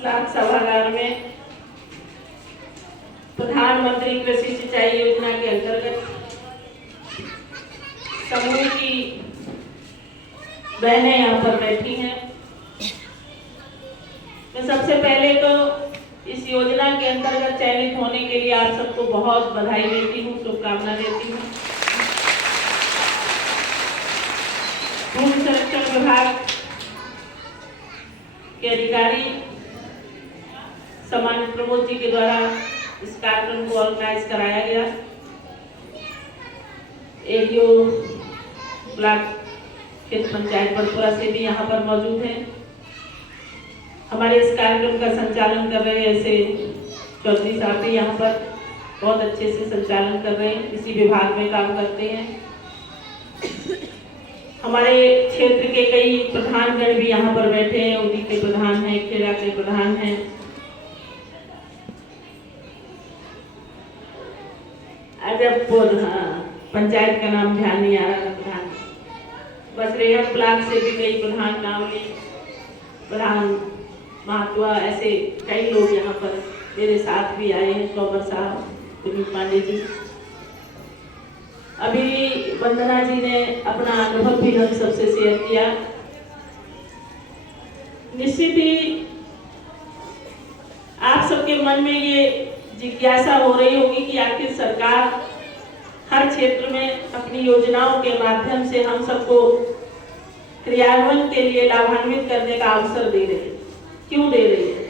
लाख सभागार में प्रधानमंत्री कृषि सिंचाई योजना के अंतर्गत समूह की बहनें यहाँ पर बैठी हैं। मैं सबसे पहले तो इस योजना के अंतर्गत चयनित होने के लिए आप सबको बहुत बधाई देती हूँ, शुभकामना देती हूँ। भूमि संरक्षण विभाग के अधिकारी सम्मानित प्रमोद जी के द्वारा इस कार्यक्रम को ऑर्गेनाइज कराया गया। एडीओ ब्लॉक क्षेत्र पंचायत बड़पुरा से भी यहाँ पर मौजूद हैं। हमारे इस कार्यक्रम का संचालन कर रहे ऐसे चौधरी साहब भी यहाँ पर बहुत अच्छे से संचालन कर रहे हैं, इसी विभाग में काम करते हैं। हमारे क्षेत्र के कई प्रधानगण भी यहाँ पर बैठे हैं, उदी के प्रधान हैं, खेड़ा के प्रधान हैं। पंचायत का नाम ध्यान नहीं आ रहा था, प्रधान बस रेहट ब्लॉक से भी कई प्रधान नावली प्रधान महात्वा ऐसे कई लोग यहाँ पर मेरे साथ भी आए हैं। तोमर साहब, विनीत पांडे जी, अभी वंदना जी ने अपना अनुभव भी हम सबसे शेयर किया। निश्चित ही आप सबके मन में ये जिज्ञासा हो रही होगी कि आखिर सरकार हर क्षेत्र में अपनी योजनाओं के माध्यम से हम सबको क्रियान्वयन के लिए लाभान्वित करने का अवसर दे रही है, क्यों दे रही है?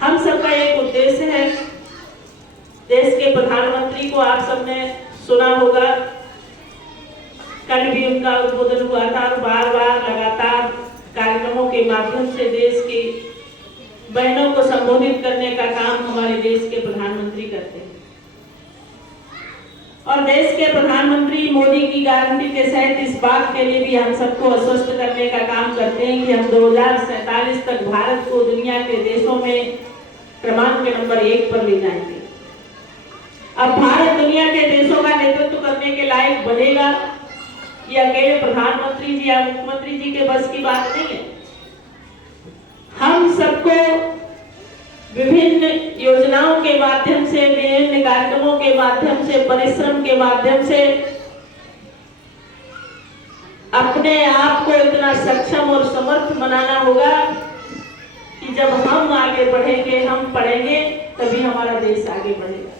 हम सबका एक उद्देश्य है। देश के प्रधानमंत्री को आप सबने सुना होगा, कल भी उनका उद्बोधन हुआ था और बार बार लगातार कार्यक्रमों के माध्यम से देश की बहनों को संबोधित करने का काम हमारे देश के प्रधानमंत्री करते हैं। और देश के प्रधानमंत्री मोदी की गारंटी के सहित इस बात के लिए भी हम सबको आश्वस्त करने का काम करते हैं कि हम 2047 तक भारत को दुनिया के देशों में क्रमांक नंबर 1 पर ले जाएंगे। अब भारत दुनिया के देशों का नेतृत्व करने के लायक बनेगा, ये अकेले प्रधानमंत्री जी या मुख्यमंत्री जी के बस की बात नहीं है। हम सबको विभिन्न योजनाओं के माध्यम से, विभिन्न कार्यक्रमों के माध्यम से, परिश्रम के माध्यम से अपने आप को इतना सक्षम और समर्थ बनाना होगा कि जब हम आगे बढ़ेंगे, हम पढ़ेंगे, तभी हमारा देश आगे बढ़ेगा।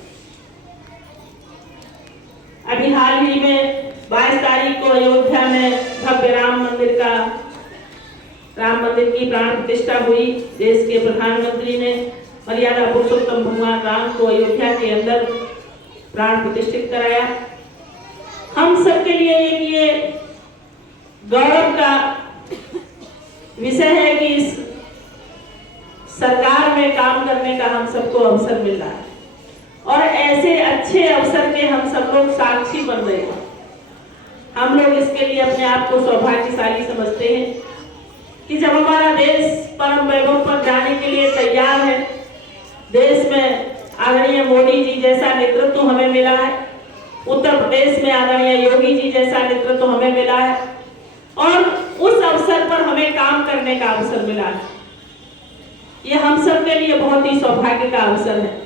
अभी हाल ही में 22 तारीख को अयोध्या में भव्य राम मंदिर की प्राण प्रतिष्ठा हुई। देश के प्रधानमंत्री ने मर्यादा पुरुषोत्तम भगवान राम को अयोध्या के अंदर प्राण प्रतिष्ठित कराया। हम सबके लिए एक ये गौरव का विषय है कि इस सरकार में काम करने का हम सबको अवसर मिल रहा है और ऐसे अच्छे अवसर के हम सब लोग साक्षी बन रहे हैं। हम लोग इसके लिए अपने आप को सौभाग्यशाली समझते हैं कि जब हमारा देश परम वैभव पर जाने के लिए तैयार है, देश में आदरणीय मोदी जी जैसा नेतृत्व हमें मिला है, उत्तर प्रदेश में आदरणीय योगी जी जैसा नेतृत्व हमें मिला है और उस अवसर पर हमें काम करने का अवसर मिला है। ये हम सब के लिए बहुत ही सौभाग्य का अवसर है।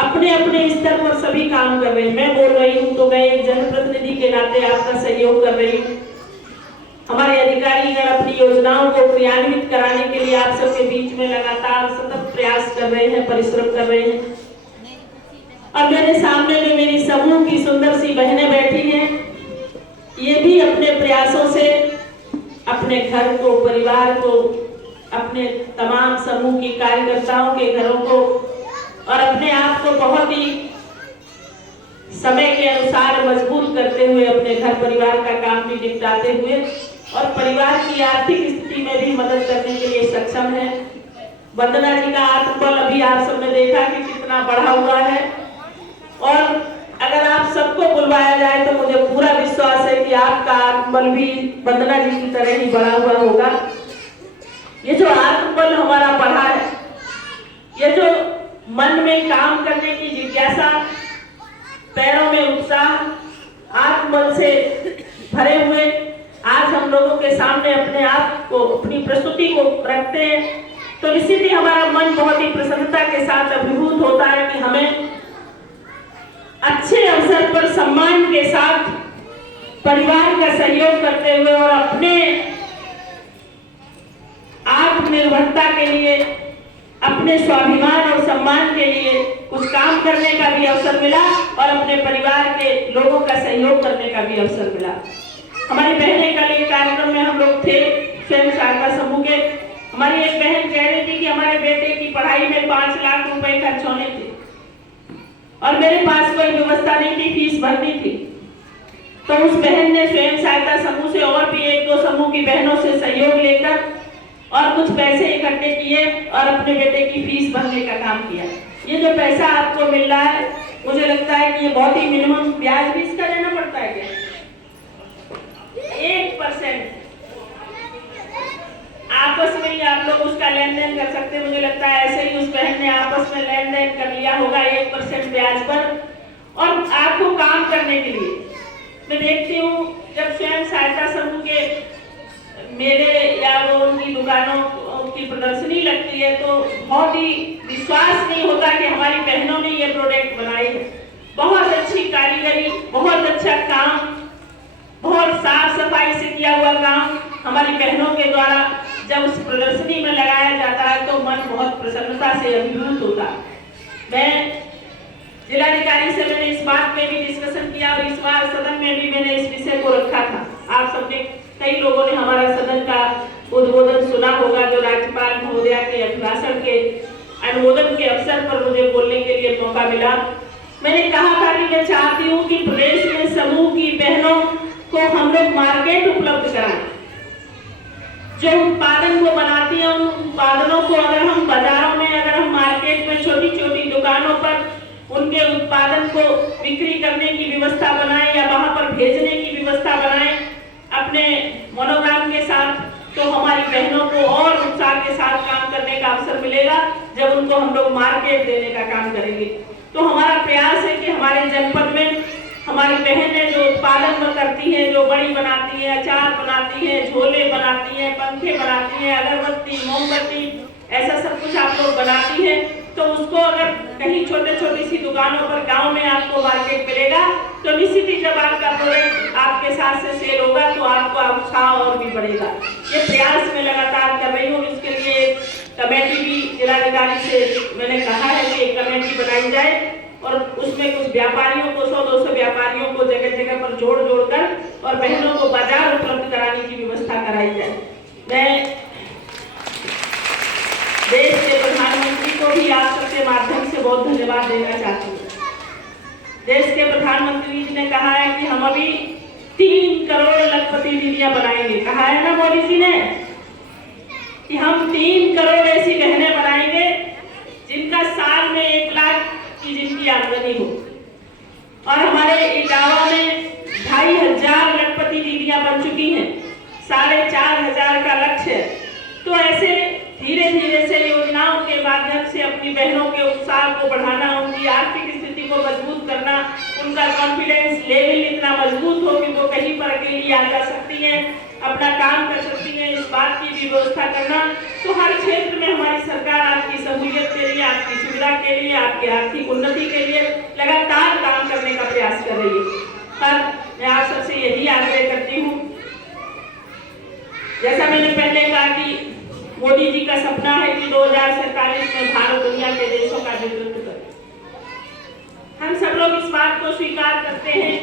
अपने अपने स्तर पर सभी काम कर रहे हैं। मैं बोल रही हूँ तो मैं एक जनप्रतिनिधि के नाते आपका सहयोग कर रही हूँ। हमारे अधिकारीगण अपनी योजनाओं को क्रियान्वित कराने के लिए आप सबके बीच में लगातार सतत प्रयास कर रहे हैं, परिश्रम कर रहे हैं। और मेरे सामने में मेरी समूह की सुंदर सी बहनें बैठी हैं, ये भी अपने प्रयासों से अपने घर को, परिवार को, अपने तमाम समूह की कार्यकर्ताओं के घरों को और अपने आप को बहुत ही समय के अनुसार मजबूत करते हुए अपने घर परिवार का काम भी निपटाते हुए और परिवार की आर्थिक स्थिति में भी मदद करने के लिए सक्षम है। वंदना जी का आत्मबल अभी आप सबने देखा कि कितना बढ़ा हुआ है और अगर आप सबको बुलवाया जाए तो मुझे पूरा विश्वास है कि आपका आत्मबल भी वंदना जी की तरह ही बढ़ा हुआ होगा। ये जो आत्मबल हमारा बढ़ा है, ये जो मन में काम करने की जिज्ञासा, पैरों में उत्साह, आत्मबल से भरे हुए आज हम लोगों के सामने अपने आप को, अपनी प्रस्तुति को रखते हैं, तो निश्चित ही हमारा मन बहुत ही प्रसन्नता के साथ अभिभूत होता है कि हमें अच्छे अवसर पर सम्मान के साथ परिवार का सहयोग करते हुए और अपने आत्मनिर्भरता के लिए, अपने स्वाभिमान और सम्मान के लिए कुछ काम करने का भी अवसर मिला और अपने परिवार के लोगों का सहयोग करने का भी अवसर मिला। हमारी बहनें कल एक कार्यक्रम में हम लोग थे, स्वयं सहायता समूह के। हमारी एक बहन कह रही थी कि हमारे बेटे की पढ़ाई में 5 लाख रुपए खर्च होने थे और मेरे पास कोई व्यवस्था नहीं थी, फीस भरनी थी। तो उस बहन ने स्वयं सहायता समूह से और भी 1-2 समूह की बहनों से सहयोग लेकर और कुछ पैसे इकट्ठे किए और अपने बेटे की फीस भरने का काम किया। ये जो पैसा आपको मिल रहा है, मुझे लगता है कि ये बहुत ही मिनिमम ब्याज भी इसका देना पड़ता है क्या? 1% आपस में ही आप लोग उसका लेन देन कर सकते हैं। मुझे लगता है ऐसे ही उस बहन ने आपस में लेन देन कर लिया होगा 1% ब्याज पर। और आपको काम करने के लिए मैं देखती हूँ जब स्वयं सहायता समूह के मेले या वो उनकी दुकानों की प्रदर्शनी लगती है तो बहुत ही विश्वास नहीं होता कि हमारी बहनों ने ये प्रोडक्ट बनाई है। बहुत अच्छी कारीगरी, बहुत अच्छा काम, बहुत साफ सफाई से किया हुआ काम हमारी बहनों के द्वारा जब उस प्रदर्शनी में लगाया जाता है तो मन बहुत प्रसन्नता से अभिभूत होता है। मैं जिलाधिकारी से मैंने इस बात पे भी डिस्कशन किया और इस बार सदन में भी मैंने इस विषय को रखा था। आप सबने, कई लोगों ने हमारा सदन का उद्बोधन सुना होगा जो राज्यपाल महोदया के अभिभाषण के अनुमोदन के अवसर पर मुझे बोलने के लिए मौका मिला। मैंने कहा था कि मैं चाहती हूँ कि प्रदेश में समूह की बहनों को हम लोग मार्केट उपलब्ध कराएं। जो उत्पादन को बनाती है उन उत्पादनों को अगर हम बाजारों में, अगर हम मार्केट में छोटी छोटी दुकानों पर उनके उत्पादन को बिक्री करने की व्यवस्था बनाएं या वहां पर भेजने की व्यवस्था बनाएं अपने मोनोग्राम के साथ, तो हमारी बहनों को और उत्साह के साथ काम करने का अवसर मिलेगा जब उनको हम लोग मार्केट देने का काम करेंगे। तो हमारा प्रयास है कि हमारे जनपद में हमारी बहनें जो उत्पादन करती हैं, जो बड़ी बनाती हैं, अचार बनाती हैं, झोले बनाती हैं, पंखे बनाती हैं, अगरबत्ती, मोमबत्ती, ऐसा सब कुछ आप लोग बनाती हैं, तो उसको अगर कहीं छोटी सी दुकानों पर गांव में आपको मार्केट मिलेगा तो निश्चित ही जब आपका प्रोडक्ट आपके साथ से सेल होगा तो आपको उत्साह और भी बढ़ेगा। ये प्रयास मैं लगातार कर रही हूँ। इसके लिए कमेटी भी जिलाधिकारी से मैंने कहा है कि एक कमेटी बनाई जाए और उसमें कुछ व्यापारियों को, 100-200 व्यापारियों को जगह जगह पर जोड़ कर और बहनों को बाजार उपलब्ध कराने की व्यवस्था कराई जाए। मैं देश के प्रधानमंत्री को भी आप सबके माध्यम से बहुत धन्यवाद देना चाहती हूँ। देश के प्रधानमंत्री जी ने कहा है कि हम अभी 3 करोड़ लखपति दीदियां बनाएंगे। कहा है ना मोदी जी ने कि हम 3 करोड़ ऐसी बहनें बनाएंगे जिनका साल में 1 लाख की जिनकी आमदनी हो। और हमारे इटावा में 2500 लखपति दीदियां बन चुकी हैं। 4500 का लक्ष्य है। तो ऐसे धीरे धीरे से योजनाओं के माध्यम से अपनी बहनों के उत्साह को बढ़ाना, उनकी आर्थिक स्थिति को मजबूत करना, उनका कॉन्फिडेंस लेवल इतना मजबूत हो कि वो कहीं पर अकेली आ जा सकती हैं, अपना काम कर सकती हैं, इस बात की भी व्यवस्था करना। तो हर क्षेत्र में हमारी सरकार आपकी सहूलियत के लिए, आपकी सुविधा के लिए, आपकी आर्थिक उन्नति के लिए लगातार काम करने का प्रयास कर रही है। पर मैं आप सबसे यही आग्रह करती हूँ, जैसा मैंने पहले कहा कि मोदी जी का सपना है कि 2047 में भारत दुनिया के देशों का नेतृत्व करे। हम सब लोग इस बात को स्वीकार करते हैं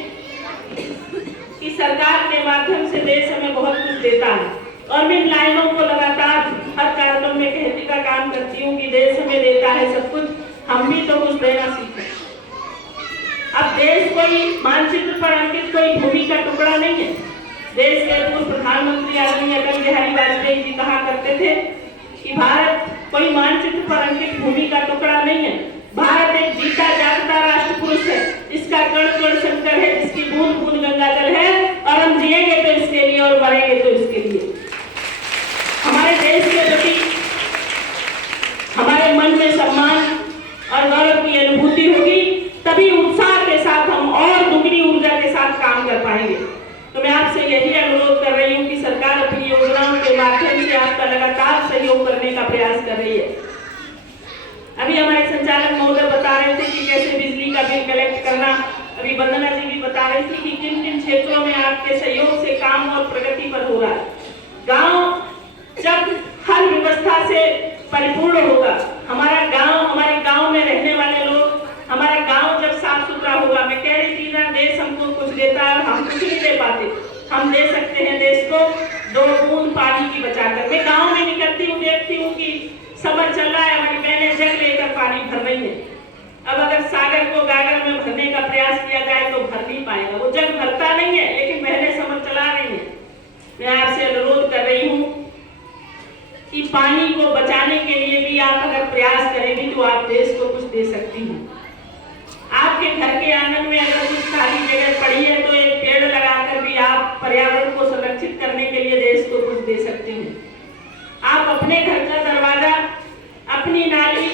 कि सरकार के माध्यम से देश हमें बहुत कुछ देता है और मैं इन लाइनों को लगातार हर कार्यक्रम में कहने का काम करती हूँ कि देश हमें देता है सब कुछ, हम भी तो कुछ देना सीखें। अब देश कोई मानचित्र पर अंकित कोई भूमि का टुकड़ा नहीं है। देश के पूर्व प्रधानमंत्री आदरणीय अटल बिहारी वाजपेयी जी कहा करते थे कि भारत कोई मानचित्र पर अंकित भूमि का टुकड़ा नहीं है। भारत एक जीता जागता राष्ट्र पुरुष है, इसका कण कण शंकर है, जिसकी बूंद बूंद गंगा जल है और हम जिएंगे तो इसके लिए और मरेंगे तो इसके लिए। हमारे देश के प्रति हमारे मन में सम्मान और गौरव की अनुभूति होगी, तभी उत्साह के साथ हम और दुगनी ऊर्जा के साथ काम कर पाएंगे। तो मैं आपसे यही अनुरोध कर रही हूँ कि सरकार अपनी योजनाओं के माध्यम से आपका लगातार सहयोग करने का प्रयास कर रही है। करना। अभी वंदना जी भी बता रही थी कि किन किन क्षेत्रों में आपके सहयोग से काम और प्रगति पर हो रहा है। गांव जब हर व्यवस्था से परिपूर्ण होगा, हमारे गांव में रहने वाले लोग, हमारा गांव जब साफ सुथरा होगा, मैं कह रही थी ना, देश हमको कुछ देता है और हम कुछ नहीं दे पाते। हम दे सकते हैं देश को 2 बूंद पानी की बचाकर। मैं गांव में निकलती हूँ, देखती हूँ कि समर चल रहा है, हमारी बहनें जग लेकर पानी भर रही है। अब अगर सागर को गागर में भरने का प्रयास किया जाए तो भर नहीं पाएगा, वो जग भरता नहीं है, लेकिन बहनें समर चला रही है। मैं आपसे अनुरोध कर रही हूँ कि पानी को बचाने के लिए भी आप अगर प्रयास करेंगी तो आप देश को कुछ दे सकती हैं। आपके घर के आंगन में अगर कुछ खाली जगह पड़ी है तो एक पेड़ लगाकर भी आप पर्यावरण को संरक्षित करने के लिए देश को कुछ दे सकती हैं। आप अपने घर का दरवाजा, अपनी नाली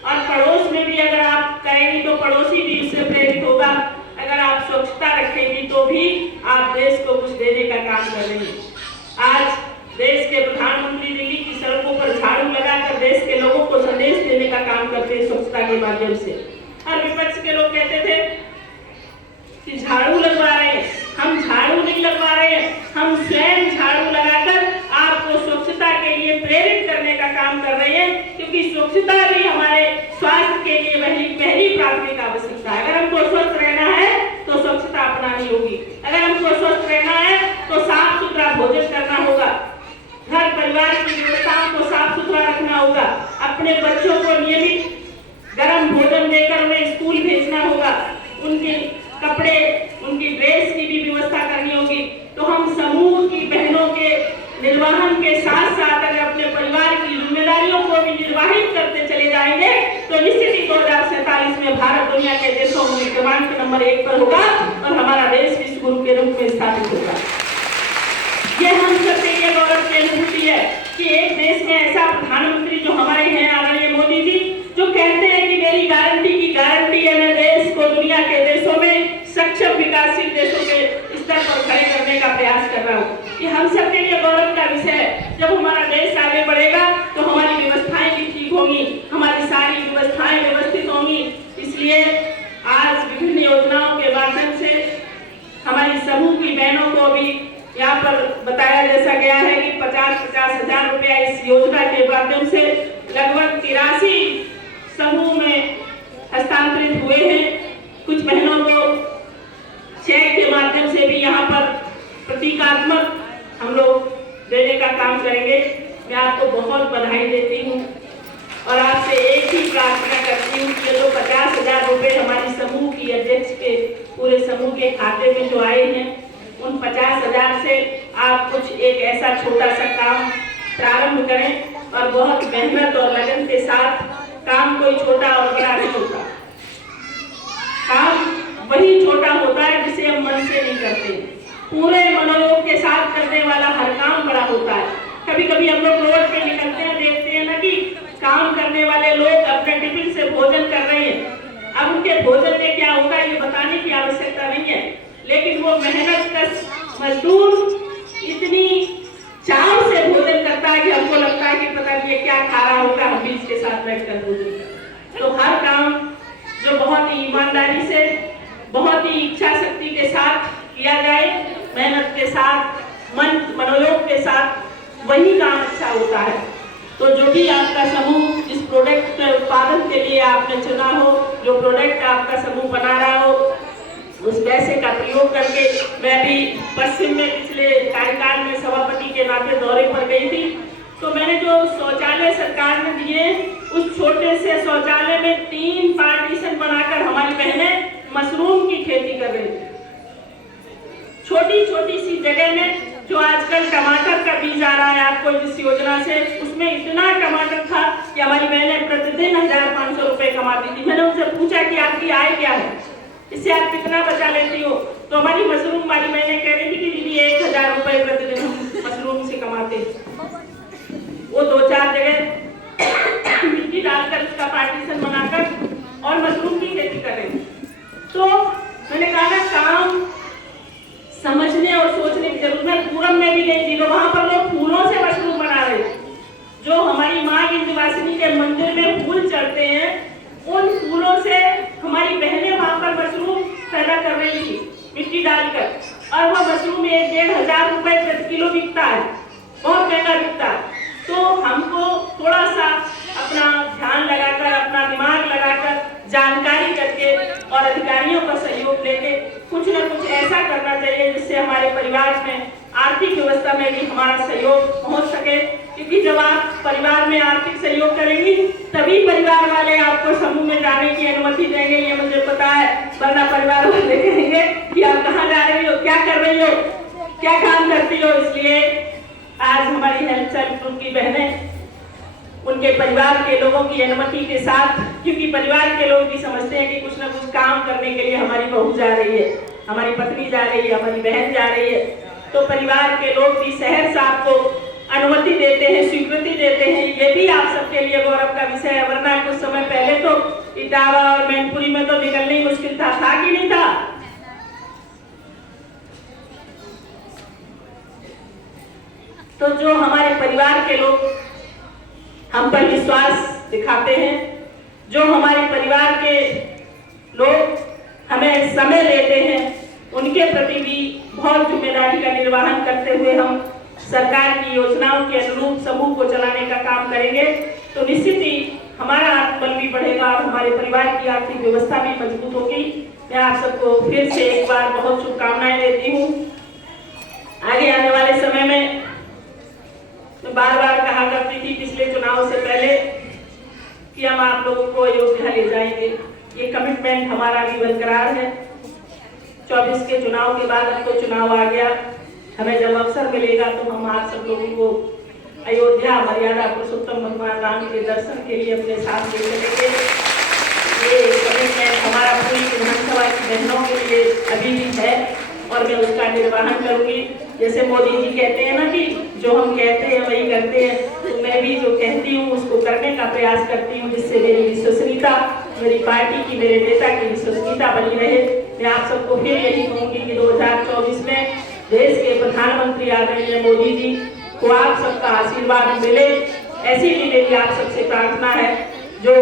और पड़ोस में भी अगर आप करेंगी तो पड़ोसी भी उससे प्रेरित होगा। अगर आप स्वच्छता रखेंगी तो भी आप देश को कुछ देने का काम कर रही हैं। आज देश के प्रधानमंत्री दिल्ली की सड़कों पर झाड़ू लगाकर देश के लोगों को संदेश देने का काम करते हैं स्वच्छता के माध्यम से। और विपक्ष के लोग कहते थे कि झाड़ू लगवा रहे हैं, हम झाड़ू नहीं लगवा रहे हैं, हम स्वयं झाड़ू लगाकर आपको स्वच्छता के लिए प्रेरित करने का काम कर रहे हैं, क्योंकि स्वच्छता भी हमारे स्वास्थ्य के लिए पहली प्राथमिक आवश्यकता है। अगर हमको स्वस्थ रहना है तो स्वच्छता अपनानी होगी। अगर हमको स्वस्थ रहना है तो साफ सुथरा भोजन करना होगा, घर परिवार की व्यवस्थाओं को साफ सुथरा रखना होगा, अपने बच्चों को नियमित गर्म भोजन देकर उन्हें स्कूल भेजना होगा, उनके कपड़े, उनकी ड्रेस की भी व्यवस्था करनी होगी। तो हम समूह की बहनों के निर्वहन के साथ साथ अगर अपने परिवार की जिम्मेदारियों को भी निर्वाहित करते चले जाएंगे तो निश्चित ही 2047 में भारत दुनिया के देशों में क्रमांक नंबर 1 पर होगा और हमारा देश विश्व गुरु के रूप में स्थापित होगा। ये हम सबके लिए गौरव की अनुभूति है कि एक देश में ऐसा प्रधानमंत्री जो हमारे हैं आदरणीय मोदी जी, जो कहते हैं कि मेरी गारंटी की गारंटी है, मैं देश को दुनिया के देशों में सक्षम विकासशील देशों के स्तर पर खड़े करने का प्रयास कर रहा हूँ। ये हम सबके लिए गौरव का विषय है। जब हमारा देश आगे बढ़ेगा तो हमारी व्यवस्थाएं भी ठीक होंगी, हमारी सारी व्यवस्थाएं व्यवस्थित होंगी। इसलिए आज विभिन्न योजनाओं के माध्यम से हमारी समूह की बहनों को भी यहाँ पर बताया जैसा गया है कि 50-50 हजार रुपया इस योजना के माध्यम से लगभग 83 समूह में हस्तांतरित हुए हैं। कुछ बहनों को चेक के माध्यम से भी यहाँ पर प्रतीकात्मक हम लोग देने का काम करेंगे। मैं आपको बहुत बधाई देती हूँ और आपसे एक ही प्रार्थना करती हूँ कि जो 50,000 रुपये हमारी समूह की अध्यक्ष के पूरे समूह के खाते में जो आए हैं, उन 50,000 से आप कुछ एक ऐसा छोटा सा काम प्रारंभ करें और बहुत मेहनत और लगन के साथ। काम कोई छोटा और बड़ा नहीं होता, काम वही छोटा होता है जिसे हम मन से नहीं करते, पूरे मनोयोग के साथ करने वाला हर काम बड़ा होता है। कभी कभी हम लोग रोड पे निकलते हैं, देखते हैं ना कि काम करने वाले लोग अपने टिफिन से भोजन कर रहे हैं। अब उनके भोजन में क्या होगा ये बताने की आवश्यकता नहीं है, लेकिन वो मेहनत कश मजदूर इतनी चाव से भोजन करता है कि हमको लगता है कि पता नहीं ये क्या खा रहा होगा, हम भी इसके साथ बैठकर भोजन करते। तो हर काम जो बहुत ही ईमानदारी से, बहुत ही इच्छा शक्ति के साथ किया जाए, मेहनत के साथ, मनोयोग के साथ, वही काम अच्छा होता है। तो जो भी आपका समूह जिस प्रोडक्ट के उत्पादन के लिए आपने चुना हो, जो प्रोडक्ट आपका समूह बना रहा हो, उस पैसे का प्रयोग करके, मैं भी पश्चिम में पिछले कार्यकाल में सभापति के नाते दौरे पर गई थी, तो मैंने जो शौचालय सरकार ने दिए, उस छोटे से शौचालय में 3 पार्टीशन बनाकर हमारी बहनें मशरूम की खेती कर रही थी। छोटी छोटी सी जगह में जो आजकल टमाटर का बीज आ रहा है आपको जिस योजना से, उसमें इतना टमाटर था कि हमारी बहनें प्रतिदिन 1,500 रुपए कमाती थी। मैंने उनसे पूछा कि आपकी आय क्या है, इससे आप कितना बचा लेती हो? तो हमारी मशरूम वाली मैंने कह रही थी कि दीदी 1,000 रुपए प्रतिदिन हम मशरूम से कमाते। वो 2-4 जगह मिट्टी डालकर उसका पार्टीशन बनाकर और मशरूम की खेती कर रहे। तो मैंने कहा ना, काम समझने और सोचने की जरूरत है। पूरम में भी गई थी तो वहां पर लोग फूलों से मशरूम बना रहे थे। जो हमारी माँ विंध्यवासिनी के मंदिर में फूल चढ़ते हैं, उन फूलों से हमारी बहनें वहां पर मशरूम पैदा कर रही थी मिट्टी डालकर, और वो मशरूम 1-1.5 रुपए प्रति किलो बिकता है, बहुत महंगा बिकता है। तो हमको थोड़ा सा अपना ध्यान लगाकर, अपना दिमाग लगाकर, जानकारी करके और अधिकारियों का सहयोग लेके कुछ न कुछ ऐसा करना चाहिए जिससे हमारे परिवार में आर्थिक व्यवस्था में भी हमारा सहयोग पहुंच सके। क्योंकि जब आप परिवार में आर्थिक सहयोग करेंगी तभी परिवार वाले आपको समूह में जाने की अनुमति देंगे, ये मुझे पता है। वरना परिवार वाले कहेंगे कि आप कहाँ जा रही हो, क्या कर रही हो, क्या काम करती हो। इसलिए आज हमारी हेल्थ सेल्फ ग्रुप की बहनें उनके परिवार के लोगों की अनुमति के साथ, क्योंकि परिवार के लोग भी समझते हैं कि कुछ ना कुछ काम करने के लिए हमारी बहू जा रही है, हमारी पत्नी जा रही है, हमारी बहन जा रही है, तो परिवार के लोग भी शहर से आपको अनुमति देते हैं, स्वीकृति देते हैं। ये भी आप सबके लिए गौरव का विषय है। वरना कुछ समय पहले तो इटावा और मैनपुरी में तो निकलना ही मुश्किल था कि नहीं था। तो जो हमारे परिवार के लोग हम पर विश्वास दिखाते हैं, जो हमारे परिवार के लोग हमें समय लेते हैं, उनके प्रति भी बहुत जिम्मेदारी का निर्वहन करते हुए हम सरकार की योजनाओं के अनुरूप समूह को चलाने का काम करेंगे। तो निश्चित ही हमारा आत्मबल भी बढ़ेगा और हमारे परिवार की आर्थिक व्यवस्था भी मजबूत होगी। मैं आप सबको फिर से एक बार बहुत शुभकामनाएं देती हूँ। आगे आने वाले समय में मैं बार-बार कहा करती थी पिछले चुनाव से पहले कि हम आप लोगों को अयोध्या ले जाएंगे। ये कमिटमेंट हमारा भी बरकरार है। 24 के चुनाव के बाद अब तो चुनाव आ गया, हमें जब अवसर मिलेगा तो हम आप सब लोगों को अयोध्या मर्यादा पुरुषोत्तम भगवान राम के दर्शन के लिए अपने साथ ले चलेंगे। ये कमिटमेंट हमारा पूरी विधानसभा की बहनों के लिए अभी भी है और मैं उसका निर्वहन करूंगी। जैसे मोदी जी कहते हैं ना कि जो हम कहते हैं वही करते हैं, तो मैं भी जो कहती हूँ उसको करने का प्रयास करती हूँ, जिससे मेरी विश्वसनीयता, मेरी पार्टी की, मेरे नेता की विश्वसनीयता बनी रहे। मैं आप सबको फिर यही कहूँगी कि 2024 में देश के प्रधानमंत्री आदरणीय मोदी जी को आप सबका आशीर्वाद मिले, ऐसी भी मेरी आप सबसे प्रार्थना है। जो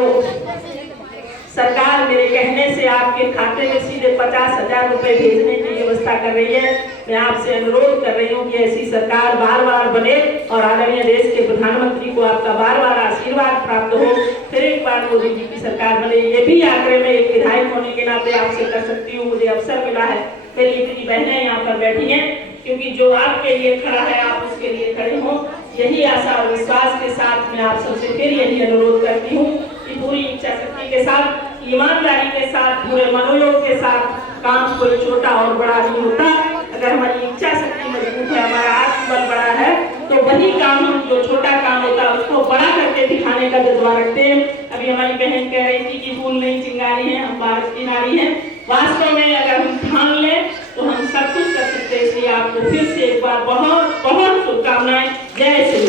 सरकार मेरे कहने से आपके खाते में सीधे 50,000 रुपए भेजने की व्यवस्था कर रही है, मैं आपसे अनुरोध कर रही हूँ कि ऐसी सरकार बार-बार बने और आदरणीय देश के प्रधानमंत्री को आपका बार-बार आशीर्वाद प्राप्त हो, फिर एक बार मोदी जी की सरकार बने। ये भी आग्रह में एक विधायक होने के नाते आपसे कर सकती हूँ। मुझे अवसर मिला है, मेरी इतनी बहनें यहाँ पर बैठी हैं, क्योंकि जो आपके लिए खड़ा है आप उसके लिए खड़े हों। यही आशा और विश्वास के साथ मैं आप सबसे फिर यही अनुरोध करती हूँ कि पूरी इच्छा शक्ति के साथ, ईमानदारी के साथ, पूरे मनोयोग के साथ, काम कोई छोटा और बड़ा नहीं होता। अगर हमारी इच्छा शक्ति मजबूत है, हमारा आत्मबल बड़ा है, तो वही काम हम जो छोटा काम होता है उसको बड़ा करके दिखाने का जज्बा रखते हैं। अभी हमारी बहन कह रही थी कि फूल नहीं चिंगारी है, हम भारत की नारी हैं। वास्तव में अगर हम ठान लें तो हम सब कुछ कर सकते हैं। इसलिए आपको फिर से एक बार बहुत बहुत शुभकामनाएं। जय श्री